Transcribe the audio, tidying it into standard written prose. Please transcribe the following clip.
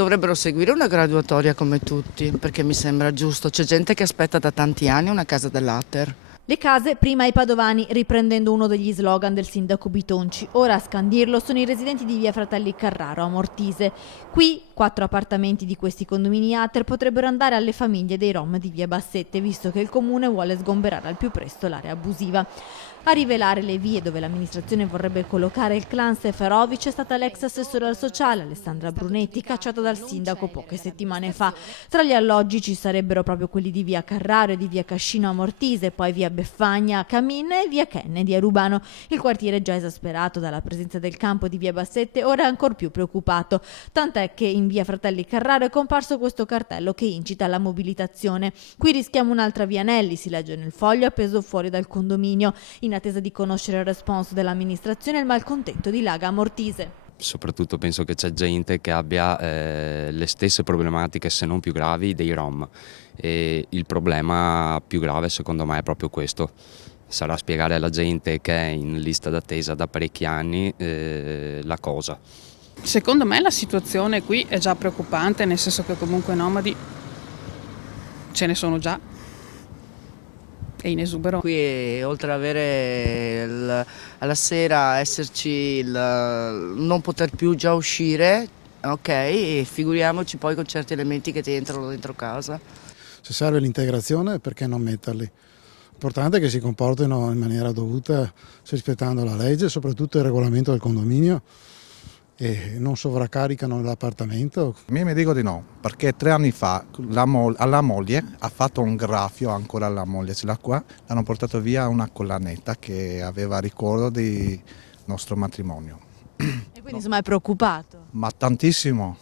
Dovrebbero seguire una graduatoria come tutti, perché mi sembra giusto. C'è gente che aspetta da tanti anni una casa dell'Ater. Le case prima ai padovani, riprendendo uno degli slogan del sindaco Bitonci. Ora a scandirlo sono i residenti di via Fratelli Carraro a Mortise. Qui 4 appartamenti di questi condomini Ater potrebbero andare alle famiglie dei rom di via Bassette, visto che il comune vuole sgomberare al più presto l'area abusiva. A rivelare le vie dove l'amministrazione vorrebbe collocare il clan Seferovic è stata l'ex assessore al sociale Alessandra Brunetti, cacciata dal sindaco poche settimane fa. Tra gli alloggi ci sarebbero proprio quelli di via Carraro e di via Cascino a Mortise, poi via Beffagna a Camin e via Kennedy a Rubano. Il quartiere, già esasperato dalla presenza del campo di via Bassette, ora è ancor più preoccupato, tant'è che in via Fratelli Carraro è comparso questo cartello che incita alla mobilitazione. Qui rischiamo un'altra via Anelli, si legge nel foglio appeso fuori dal condominio. In attesa di conoscere il responso dell'amministrazione e il malcontento dilaga a Mortise. Soprattutto penso che c'è gente che abbia le stesse problematiche, se non più gravi, dei Rom. E il problema più grave secondo me è proprio questo. Sarà spiegare alla gente che è in lista d'attesa da parecchi anni la cosa. Secondo me la situazione qui è già preoccupante, nel senso che comunque nomadi ce ne sono già. E in esubero. Qui oltre ad avere alla sera esserci il non poter più già uscire, ok, e figuriamoci poi con certi elementi che ti entrano dentro casa. Se serve l'integrazione, perché non metterli? L'importante è che si comportino in maniera dovuta, rispettando la legge, soprattutto il regolamento del condominio, e non sovraccaricano l'appartamento. Io mi dico di no, perché 3 anni fa alla moglie ha fatto un graffio, ancora la moglie ce l'ha qua, l'hanno portato via una collanetta che aveva ricordo del nostro matrimonio. E quindi insomma è preoccupato. Ma tantissimo.